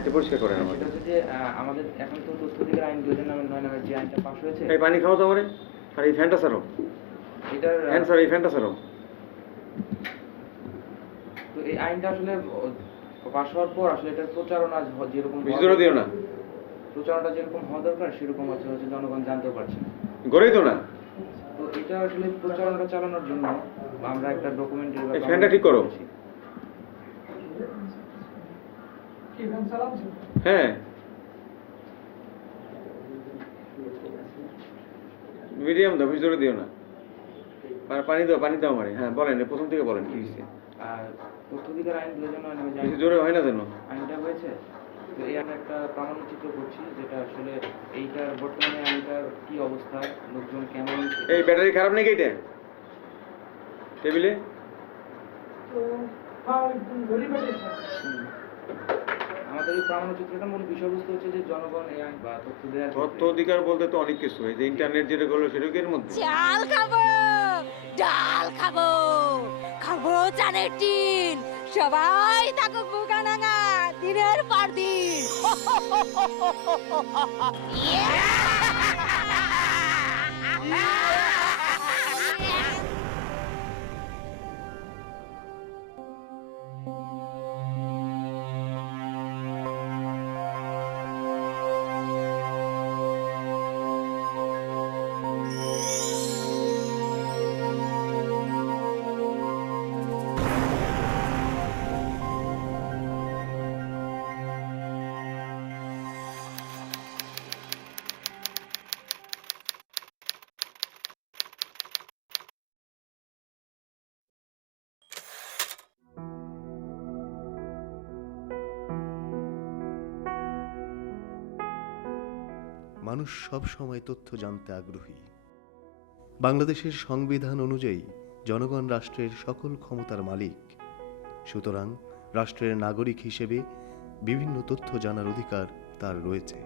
এটা পরিষ্কার করেন আমাদের। সেটা হচ্ছে যে আমাদের এখন তো তথ্য অধিকার আইন 2009 নামে যে আইনটা পাস হয়েছে, এই পানি খাও তো আমারে, আর এই ফ্যানটা ছাড়ো, এটার ফ্যান ছাড়ো, এই ফ্যানটা ছাড়ো। তো এই আইনটা আসলে পাস হওয়ার পর আসলে এটার প্রচারণা যেরকম বেশি জোরে দিও না, প্রচারণাটা যেরকম হওয়া দরকার সেরকম হচ্ছে জনগণ জানতেও পারছে না। গড়েই তো না। তো এটা আসলে প্রচারণাটা চালানোর জন্য আমরা একটা ডকুমেন্টারি এই ফ্যানটা ঠিক করো। হ্যাঁ, মিডিয়াম দাও, বেশি জোরে দিও না। পানি দাও, পানি দাও আমারে। হ্যাঁ বলেন, প্রথম থেকে বলেন কি হয়েছে। আর তথ্য অধিকার আইন 2009 নামে যে বেশি জোরে হয় না যেন। আইনটা হয়েছে, তো এই আমরা একটা প্রামাণ্যচিত্র করছি যেটা আসলে এইটার বর্তমানে আইনটার কি অবস্থা, লোকজন কেমন। এই ব্যাটারি খারাপ নাকি এটা টেবিলে? আমাদের এই প্রামাণ্যচিত্রটার মূল বিষয়বস্তু হচ্ছে যে জনগণ এই আইন বা তথ্য দেওয়ার তথ্য অধিকার বলতে তো অনেক কিছু, এই যে ইন্টারনেট যেটা করলো সেটা কি এর মধ্যে? চাল খাবো, ডাল খাবো, খাবো চালের টিন, সবাই থাকুক বুকানাঙা দিনের পর দিন। মানুষ সব সময় তথ্য জানতে আগ্রহী। বাংলাদেশের সংবিধান অনুযায়ী জনগণ রাষ্ট্রের সকল ক্ষমতার মালিক, সুতরাং রাষ্ট্রের নাগরিক হিসেবে বিভিন্ন তথ্য জানার অধিকার তার রয়েছে।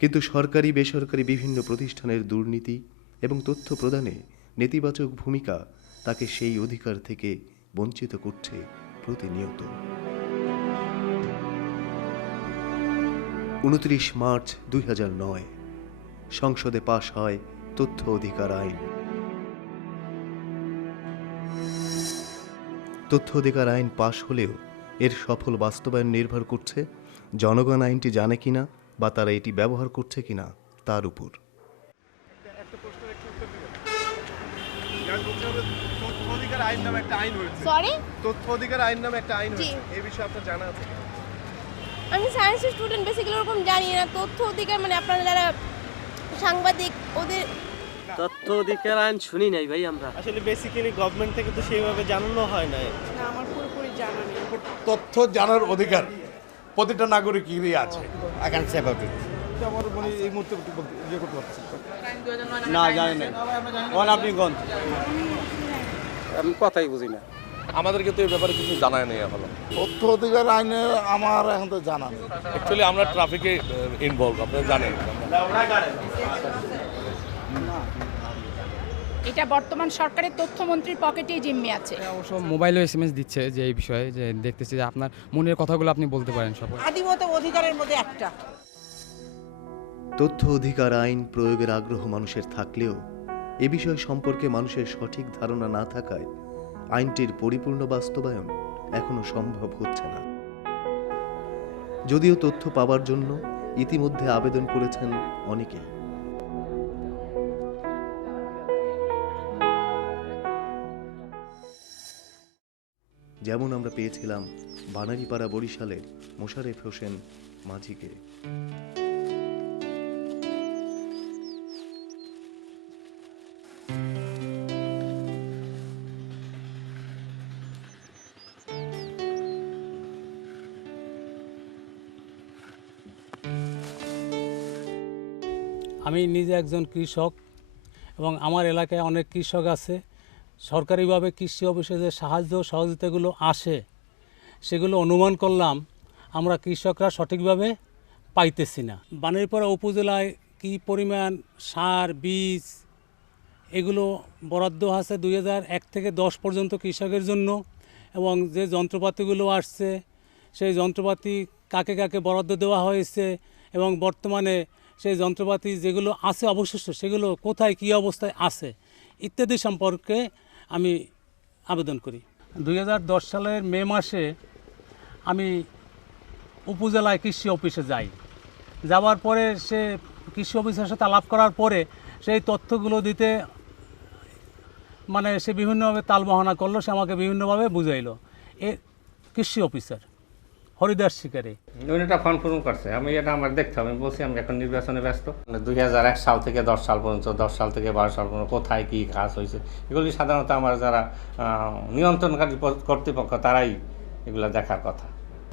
কিন্তু সরকারি বেসরকারি বিভিন্ন প্রতিষ্ঠানের দুর্নীতি এবং তথ্য প্রদানে নেতিবাচক ভূমিকা তাকে সেই অধিকার থেকে বঞ্চিত করছে প্রতিনিয়ত। 29 মার্চ 2009 সংসদে পাশ হয় তথ্য অধিকার আইন। তথ্য অধিকার আইন পাশ হলেও এর সফল বাস্তবায়ন নির্ভর করছে জনগণ আইনটি জানে কিনা বা তারা এটি ব্যবহার করছে কিনা তার উপর। তথ্য অধিকার আইন নামে একটা আইন হয়েছে। সরি, তথ্য অধিকার আইন নামে একটা আইন জি। হয়েছে, এই বিষয়ে আপনার জানা আছে? আমি সায়েন্সের স্টুডেন্ট, বেসিক্যালি ওরকম জানি না। তথ্য অধিকার মানে আপনারা যারা সাংবাদিক, ওদের তথ্য অধিকার আইন শুনি নাই ভাই আমরা। আসলে বেসিক্যালি গভর্নমেন্ট থেকে তো সেইভাবে জানানো হয় না। না, আমার পুরোপুরি জানা নেই। তথ্য জানার অধিকার প্রতিটা নাগরিকেরই আছে। আমার মানে এই মুহূর্তে ইয়ে করতে পারছি না জানি না, আপনি কোন? আমি কথাই বুঝি না। আমাদেরকে তো এই ব্যাপারে কিছু জানায় নেই এখনো। তথ্য অধিকার আইনে আমার এখন তো জানা নেই। অ্যাকচুয়ালি আমরা ট্রাফিকে ইনভলভ, আপনারা জানেন। এটা বর্তমান সরকারের তথ্যমন্ত্রীর পকেটেই জিম্মি আছে। অবশ্য মোবাইলে এসএমএস দিচ্ছে যে এই বিষয়ে, যে দেখতেছি যে আপনার মনের কথাগুলো আপনি বলতে পারেন সব। আদিমত অধিকারের মধ্যে একটা। তথ্য অধিকার আইন প্রয়োগের আগ্রহ মানুষের থাকলেও এ বিষয় সম্পর্কে মানুষের সঠিক ধারণা না থাকায় আইনটির পরিপূর্ণ বাস্তবায়ন এখনো সম্ভব হচ্ছে না। যদিও তথ্য পাওয়ার জন্য ইতিমধ্যে আবেদন করেছেন অনেকেই। যেমন আমরা পেয়েছিলাম বানারীপাড়া বরিশালের মোশারেফ হোসেন মাঝিকে। আমি নিজে একজন কৃষক এবং আমার এলাকায় অনেক কৃষক আছে। সরকারিভাবে কৃষি অফিসে যে সাহায্য সহযোগিতাগুলো আসে সেগুলো অনুমান করলাম আমরা কৃষকরা সঠিকভাবে পাইতেছি না। বানারীপাড়া উপজেলায় কী পরিমাণ সার, বীজ এগুলো বরাদ্দ আছে 2001 থেকে 10 পর্যন্ত কৃষকের জন্য, এবং যে যন্ত্রপাতিগুলো আসছে সেই যন্ত্রপাতি কাকে কাকে বরাদ্দ দেওয়া হয়েছে এবং বর্তমানে সেই যন্ত্রপাতি যেগুলো আছে অবশিষ্ট সেগুলো কোথায় কী অবস্থায় আছে ইত্যাদি সম্পর্কে আমি আবেদন করি। 2010 সালের মে মাসে আমি উপজেলায় কৃষি অফিসে যাই। যাওয়ার পরে সে কৃষি অফিসের সাথে আলাপ করার পরে সেই তথ্যগুলো দিতে মানে সে বিভিন্নভাবে তালবাহানা করলো, সে আমাকে বিভিন্নভাবে বুঝাইলো। এ কৃষি অফিসার হরিদাস শিকারী উনি এটা ফর্ম পূরণ করছে, আমি এটা আমার দেখতে হবে। আমি বলছি আমি এখন নির্বাচনে ব্যস্ত। 2001 সাল থেকে 10 সাল পর্যন্ত, 10 সাল থেকে 12 সাল পর্যন্ত কোথায় কী কাজ হয়েছে এগুলি সাধারণত আমার যারা নিয়ন্ত্রণকারী কর্তৃপক্ষ তারাই এগুলো দেখার কথা।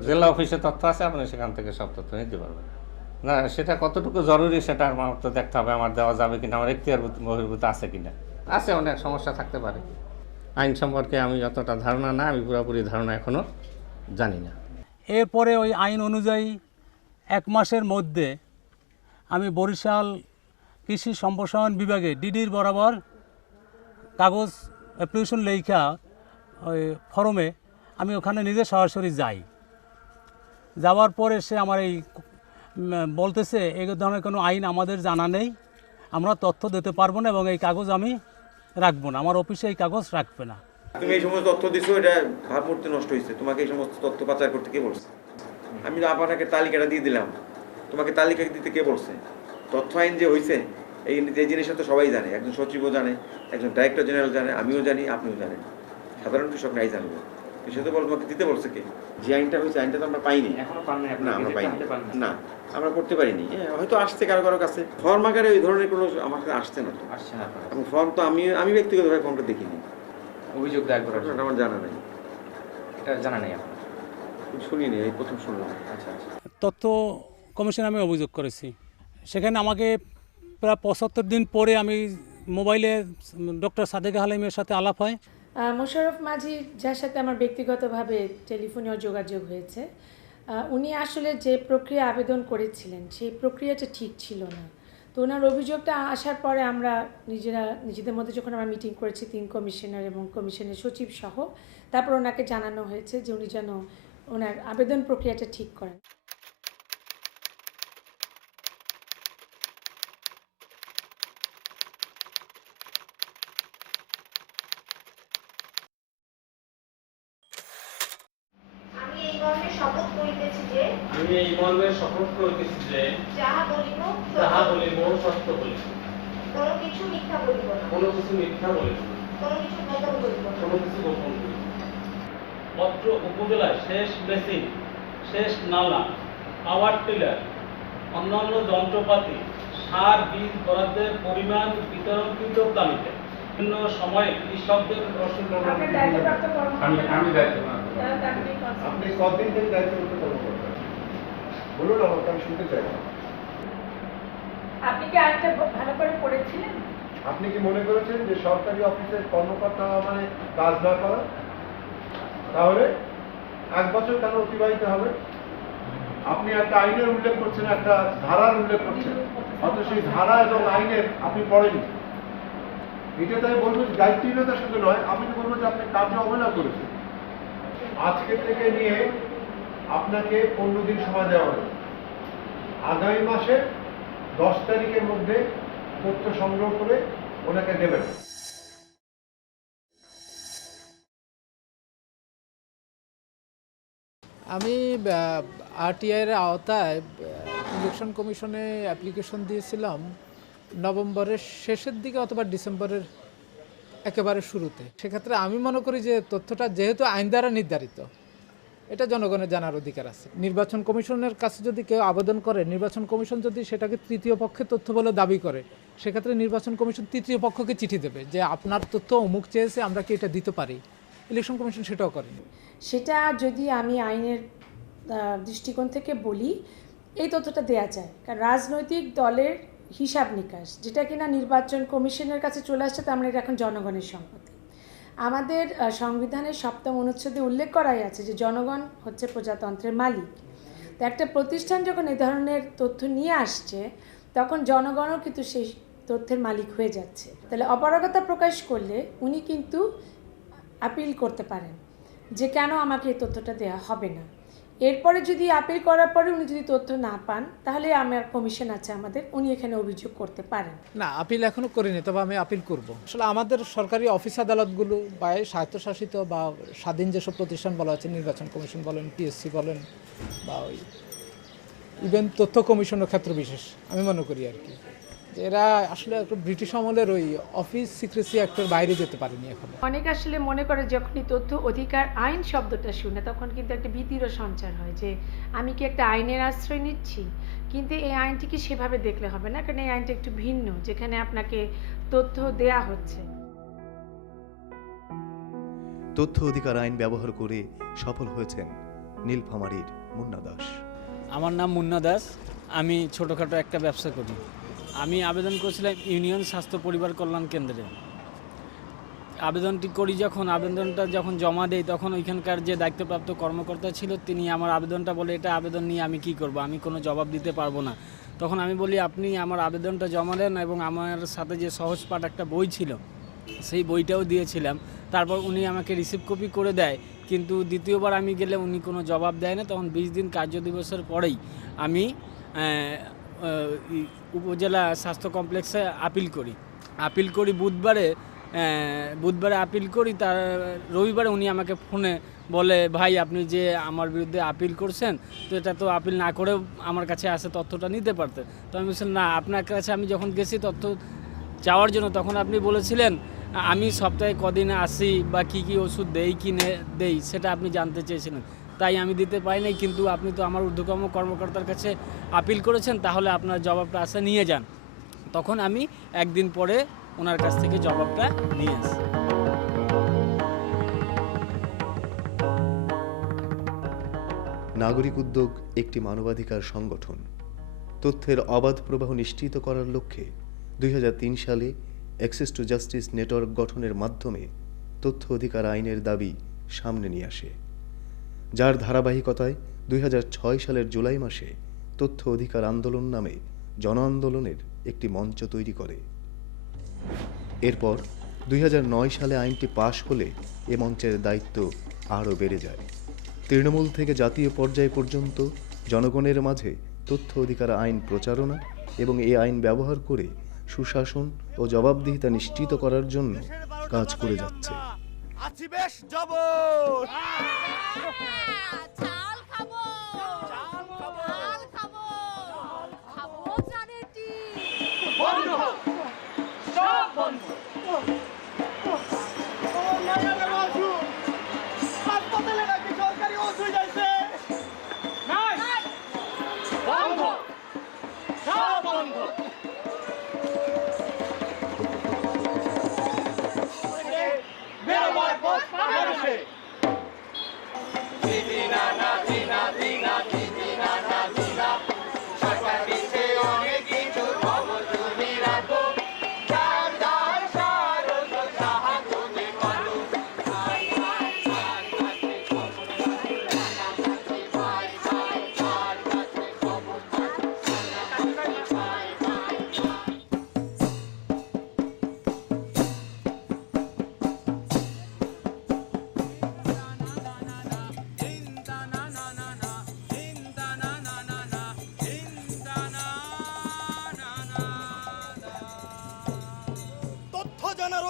জেলা অফিসে তথ্য আছে, আপনি সেখান থেকে সব তথ্য নিতে পারবেন। না সেটা কতটুকু জরুরি সেটা আমার তো দেখতে হবে, আমার দেওয়া যাবে কিনা, আমার এখতিয়ার বহির্ভূত আছে কিনা। আছে, অনেক সমস্যা থাকতে পারে। আইন সম্পর্কে আমি যতটা ধারণা না, আমি পুরোপুরি ধারণা এখনও জানি না। এরপরে ওই আইন অনুযায়ী 1 মাসের মধ্যে আমি বরিশাল কৃষি সম্প্রসারণ বিভাগে ডিডির বরাবর কাগজ অ্যাপ্লিকেশন লেখা ওই ফর্মে আমি ওখানে নিজে সরাসরি যাই। যাওয়ার পরে সে আমার এই বলতেছে এই ধরনের কোনো আইন আমাদের জানা নেই, আমরা তথ্য দিতে পারবো না এবং এই কাগজ আমি রাখবো না, আমার অফিসে এই কাগজ রাখবে না। তুমি এই সমস্ত তথ্য দিছো, এটা ভাবমূর্তি নষ্ট হয়েছে। তোমাকে এই সমস্ত তথ্য পাচার করতে কে বলছে? আমি তো আপনাকে তালিকাটা দিয়ে দিলাম, তোমাকে তালিকা দিতে কে বলছে? তথ্য আইন যে হয়েছে এই জিনিসটা তো সবাই জানে, একজন সচিবও জানে, একজন ডাইরেক্টর জেনারেল জানে, আমিও জানি, আপনিও জানেন, সাধারণ কৃষক নাই জানবে। সে তো বল তোমাকে দিতে বলছে কে? যে আইনটা হয়েছে আইনটা তো আমরা পাইনি, না আমরা পাইনি, না আমরা করতে পারিনি। হয়তো আসছে কারো কারো কাছে, ফর্ম আকারে ওই ধরনের কোনো আমার কাছে আসছে না তো, এবং ফর্ম তো আমি ব্যক্তিগতভাবে ফর্মটা দেখিনি। অভিযোগ দায়ের করার জন্য আমার জানা নাই, এটা জানা নেই আপনার? শুনিনি, এই প্রথম শুনলাম। আচ্ছা আচ্ছা। তথ্য কমিশনে আমি অভিযোগ করেছি, সেখানে আমাকে প্রায় 75 দিন পরে আমি মোবাইলে ডক্টর সাদেকা হালিমের সাথে আলাপ হয়। মোশাররফ মাঝি, যার সাথে আমার ব্যক্তিগতভাবে টেলিফোনেও যোগাযোগ হয়েছে, উনি আসলে যে প্রক্রিয়া আবেদন করেছিলেন সেই প্রক্রিয়াটা ঠিক ছিল না। তো ওনার অভিযোগটা আসার পরে আমরা নিজেদের মধ্যে যখন আমরা মিটিং করেছি 3 কমিশনার এবং কমিশনের সচিব সহ, তারপর ওনাকে জানানো হয়েছে যে উনি যেন ওনার আবেদন প্রক্রিয়াটা ঠিক করেন। আমি এই মর্মে শপথ করিতেছি যে যাহা বলিব সত্য বলিব, কোনো কিছু মিথ্যা বলিব না, কোনো কিছু গোপন বলিব না। অত্র উপজেলায় শেষ মেশিন, শেষ নালা, পাওয়ার টিলার, অন্যান্য যন্ত্রপাতি, সার, বীজ বরাদ্দের পরিমাণ বিতরণকৃত তালিকা বিভিন্ন সময়ে কৃষকদের আপনি কতদিন থেকে দায়িত্ব করতে বলুন আমাকে, আমি শুনতে চাই। আপনি কি আরেকটা ভালো করে পড়েছিলেন? আপনি কি মনে করেছেন যে সরকারি অফিসের কর্মকর্তা মানে কাজ না করা? তাহলে 1 বছর কেন অতিবাহিত হবে? আপনি একটা আইনের উল্লেখ করছেন, একটা ধারার উল্লেখ করছেন, অথচ সেই ধারা এবং আইনের আপনি পড়েনি। এটা তাই বলবো দায়িত্বহীনতা শুধু নয়, আমি তো বলবো যে আপনি কাজে অবহেলা করেছেন। আজকে থেকে নিয়ে আপনাকে 15 দিন সময় দেওয়া হবে। আগামী মাসে 10 তারিখের মধ্যে তথ্য সংগ্রহ করে ওনাকে দেবেন। আমি আরটিআইয়ের আওতায় ইলেকশন কমিশনে অ্যাপ্লিকেশন দিয়েছিলাম নভেম্বরের শেষের দিকে অথবা ডিসেম্বরের একেবারে শুরুতে। সেক্ষেত্রে আমি মনে করি যে তথ্যটা যেহেতু আইন দ্বারা নির্ধারিত, এটা জনগণের জানার অধিকার আছে। নির্বাচন কমিশনের কাছে যদি কেউ আবেদন করে, নির্বাচন কমিশন যদি সেটাকে তৃতীয় পক্ষের তথ্য বলে দাবি করে, সেক্ষেত্রে নির্বাচন কমিশন তৃতীয় পক্ষকে চিঠি দেবে যে আপনার তথ্য অমুক চেয়েছে, আমরা কি এটা দিতে পারি। ইলেকশন কমিশন সেটাও করেনি। সেটা যদি আমি আইনের দৃষ্টিকোণ থেকে বলি, এই তথ্যটা দেয়া যায়, কারণ রাজনৈতিক দলের হিসাব নিকাশ যেটা কিনা নির্বাচন কমিশনের কাছে চলে আসছে, তো আমরা এটা এখন জনগণের সম্পত্তি। আমাদের সংবিধানের 7ম অনুচ্ছেদে উল্লেখ করাই আছে যে জনগণ হচ্ছে প্রজাতন্ত্রের মালিক। তো একটা প্রতিষ্ঠান যখন এই ধরনের তথ্য নিয়ে আসছে, তখন জনগণও কিন্তু সেই তথ্যের মালিক হয়ে যাচ্ছে। তাহলে অপারগতা প্রকাশ করলে উনি কিন্তু আপিল করতে পারেন যে কেন আমাকে এই তথ্যটা দেওয়া হবে না। এরপরে যদি আপিল করার পরে উনি যদি তথ্য না পান, তাহলে আমার কমিশন আছে আমাদের, উনি এখানে অভিযোগ করতে পারেন। না, আপিল এখনো করিনি, তবে আমি আপিল করব। আসলে আমাদের সরকারি অফিস আদালতগুলো বা স্বায়ত্তশাসিত বা স্বাধীন যেসব প্রতিষ্ঠান বলা হচ্ছে, নির্বাচন কমিশন বলেন, পিএসসি বলেন, বা ওই ইভেন তথ্য কমিশনের ক্ষেত্র বিশেষ, আমি মনে করি আর কি, যে এরা আসলে একটু ব্রিটিশ আমলের ওই অফিস সিক্রেসি অ্যাক্টের বাইরে যেতে পারেনি এখন। অনেক আসলে মনে করে যখনই তথ্য অধিকার আইন শব্দটা শুনে তখন কিন্তু একটা ভীতিরও সঞ্চার হয় যে আমি কি একটা আইনের আশ্রয় নিচ্ছি। কিন্তু এই আইনটিকে সেভাবে দেখলে হবে না, কারণ এই আইনটা একটু ভিন্ন, যেখানে আপনাকে তথ্য দেয়া হচ্ছে। তথ্য অধিকার আইন ব্যবহার করে সফল হয়েছেন নীলফামারীর মুন্না দাস। আমার নাম মুন্না দাস, আমি ছোটোখাটো একটা ব্যবসা করি। আমি আবেদন করেছিলাম ইউনিয়ন স্বাস্থ্য পরিবার কল্যাণ কেন্দ্রে। আবেদনটি করি, আবেদনটা যখন জমা দেই তখন ওইখানকার যে দায়িত্বপ্রাপ্ত কর্মকর্তা ছিল তিনি আমার আবেদনটা বলে, এটা আবেদন নিয়ে আমি কি করব, আমি কোনো জবাব দিতে পারবো না। তখন আমি বলি আপনি আমার আবেদনটা জমা দেন, এবং আমার সাথে যে সহজ পাঠ একটা বই ছিল সেই বইটাও দিয়েছিলাম। তারপর উনি আমাকে রিসিভ কপি করে দেয়, কিন্তু দ্বিতীয়বার আমি গেলে উনি কোনো জবাব দেয় না। তখন 20 দিন কার্য দিবসের পরেই আমি উপজেলা স্বাস্থ্য কমপ্লেক্সে আপিল করি বুধবারে আপিল করি। তার রবিবারে উনি আমাকে ফোনে বলে, ভাই আপনি যে আমার বিরুদ্ধে আপিল করছেন, তো এটা তো আপিল না করেও আমার কাছে আসে তথ্যটা নিতে পারতেন। তো আমি বলছিলাম না, আপনার কাছে আমি যখন গেছি তথ্য চাওয়ার জন্য তখন আপনি বলেছিলেন আমি সপ্তাহে কদিন আসি বা কি কি ওষুধ দেই কি দেই সেটা আপনি জানতে চেয়েছিলেন, তাই আমি দিতে পারি নাই। কিন্তু আপনি তো আমার ঊর্ধ্বতম কর্মকর্তার কাছে আপিল করেছেন, তাহলে আপনার জবাবটা আসে নিয়ে যান। তখন আমি একদিন পরে ওনার কাছ থেকে জবাবটা নিয়ে আসি। নাগরিক উদ্যোগ একটি মানবাধিকার সংগঠন। তথ্যের অবাধ প্রবাহ নিশ্চিত করার লক্ষ্যে 2003 সালে অ্যাক্সেস টু জাস্টিস নেটওয়ার্ক গঠনের মাধ্যমে তথ্য অধিকার আইনের দাবি সামনে নিয়ে আসে, যার ধারাবাহিকতায় 2006 সালের জুলাই মাসে তথ্য অধিকার আন্দোলন নামে জন আন্দোলনের একটি মঞ্চ তৈরি করে। এরপর 2009 সালে আইনটি পাশ হলে এ মঞ্চের দায়িত্ব আরও বেড়ে যায়। তৃণমূল থেকে জাতীয় পর্যায় পর্যন্ত জনগণের মাঝে তথ্য অধিকার আইন প্রচারণা এবং এই আইন ব্যবহার করে সুশাসন ও জবাবদিহিতা নিশ্চিত করার জন্য কাজ করে যাচ্ছে।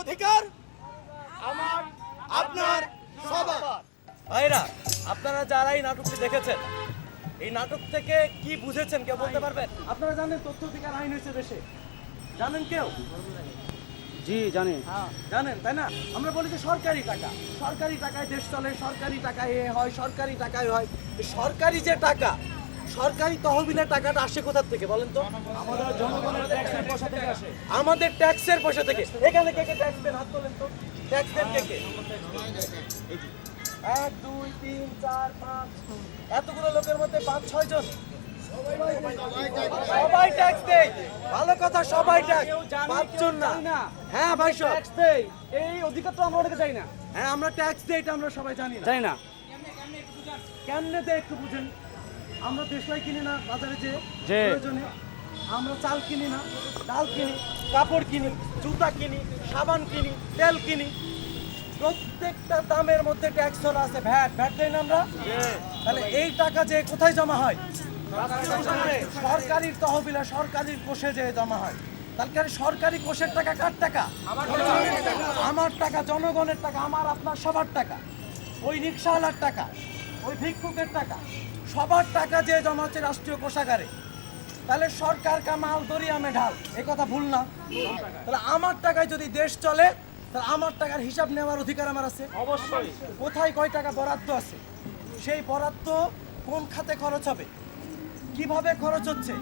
অধিকার আমার আপনার সবার। ভাইরা, আপনারা যারা এই নাটকটি দেখেছেন, এই নাটক থেকে কি বুঝেছেন কেউ বলতে পারবেন? আপনারা জানেন তথ্য অধিকার আইন হয়েছে দেশে, জানেন কেউ? জি জানি। জানেন তাই না? আমরা বলি যে সরকারি টাকায় দেশ চলে, সরকারি টাকায় এ হয়, সরকারি টাকায় হয়। সরকারি যে টাকা, সরকারি তহবিলের টাকাটা আসে কোথা থেকে বলেন তো? আমাদের জনগণের ট্যাক্সের পয়সা থেকে আসে। আমাদের ট্যাক্সের পয়সা থেকে। এখানে কে কে ট্যাক্স দেন? হাত তোলেন তো। ট্যাক্স দেন কে কে? 1 2 3 4 5 এতগুলো লোকের মধ্যে 5-6 জন সবাই ট্যাক্স দেয়। ভালো কথা, সবাই ট্যাক্স। 5 জন না। হ্যাঁ ভাই, সব ট্যাক্স দেয়। এই অধিকার তো আমরা চাই না। হ্যাঁ, আমরা ট্যাক্স দেই, এটা আমরা সবাই জানি না। তাই না? কেমনে দেয় একটু বুঝেন। আমরা দেশলাই কিনে না বাজারে যে প্রয়োজনে আমরা চাল কিনি না, ডাল কিনি, কাপড় কিনি, জুতা কিনি, সাবান কিনি, তেল কিনি, প্রত্যেকটা দামের মধ্যে ট্যাক্স চলে আছে, ভ্যাট দেই না আমরা? তাহলে এই টাকা যে কোথায় জমা হয়? সরকারি তহবিলে, সরকারি কোষে যে জমা হয়। তাহলে সরকারি কোষের টাকা কার টাকা? আমার টাকা, জনগণের টাকা, আমার আপনার সবার টাকা, ওই রিক্সাওয়ালার টাকা, ওই ভিক্ষুকের টাকা, সবার টাকা যে জমা হচ্ছে রাষ্ট্রীয় কোষাগারে। তাহলে সরকার কা মাল দরিয়া মে ঢাল, এ কথা ভুল না? তাহলে আমার টাকায় যদি দেশ চলে, তাহলে আমার টাকার হিসাব নেওয়ার অধিকার আমার আছে অবশ্যই। কোথায় কয় টাকা বরাদ্দ আছে, সেই বরাদ্দ কোন খাতে খরচ হবে, কিভাবে খরচ হচ্ছে,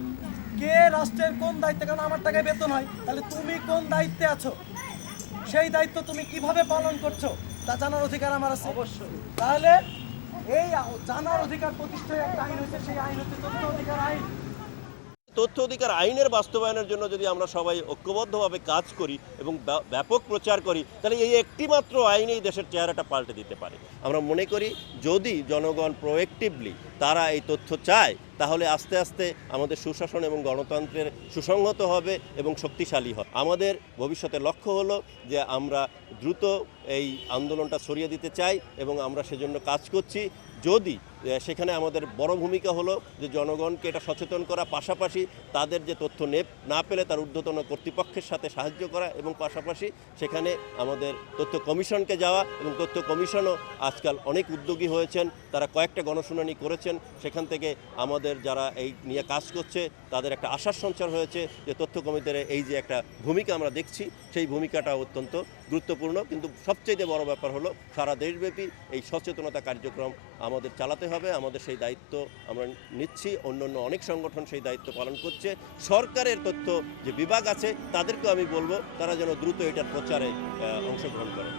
কে রাষ্ট্রের কোন দায়িত্বে, কারণ আমার টাকায় বেতন হয়, তাহলে তুমি কোন দায়িত্বে আছো, সেই দায়িত্ব তুমি কিভাবে পালন করছো তা জানার অধিকার আমার আছে অবশ্যই। তাহলে এই জানার অধিকার প্রতিষ্ঠায় একটা আইন হয়েছে, সেই আইন হচ্ছে তথ্য অধিকার আইন। তথ্য অধিকার আইনের বাস্তবায়নের জন্য যদি আমরা সবাই ঐক্যবদ্ধভাবে কাজ করি এবং ব্যাপক প্রচার করি, তাহলে এই একটি মাত্র আইনেই দেশের চেহারাটা পাল্টে দিতে পারে। আমরা মনে করি যদি জনগণ প্রোঅ্যাক্টিভলি তারা এই তথ্য চায়, তাহলে আস্তে আস্তে আমাদের সুশাসন এবং গণতন্ত্রের সুসংহত হবে এবং শক্তিশালী হবে। আমাদের ভবিষ্যতের লক্ষ্য হলো যে আমরা দ্রুত এই আন্দোলনটা ছড়িয়ে দিতে চাই এবং আমরা সেজন্য কাজ করছি। যদি সেখানে আমাদের বড় ভূমিকা হলো যে জনগণকে এটা সচেতন করা, পাশাপাশি তাদের যে তথ্য না পেলে তার ঊর্ধ্বতন কর্তৃপক্ষের সাথে সাহায্য করা, এবং পাশাপাশি সেখানে আমাদের তথ্য কমিশনকে যাওয়া, এবং তথ্য কমিশনও আজকাল অনেক উদ্যোগী হয়েছেন, তারা কয়েকটা গণশুনানি করেছেন, সেখান থেকে আমাদের যারা এই নিয়ে কাজ করছে তাদের একটা আশার সঞ্চার হয়েছে যে তথ্য কমিটির এই যে একটা ভূমিকা আমরা দেখছি, সেই ভূমিকাটা অত্যন্ত গুরুত্বপূর্ণ। কিন্তু সবচেয়ে বড় ব্যাপার হলো সারা দেশব্যাপী এই সচেতনতা কার্যক্রম আমাদের চালাতে হবে। আমাদের সেই দায়িত্ব আমরা নিচ্ছি, অন্যান্য অনেক সংগঠন সেই দায়িত্ব পালন করছে। সরকারের তথ্য যে বিভাগ আছে তাদেরকেও আমি বলবো তারা যেন দ্রুত এটার প্রচারে অংশগ্রহণ করে।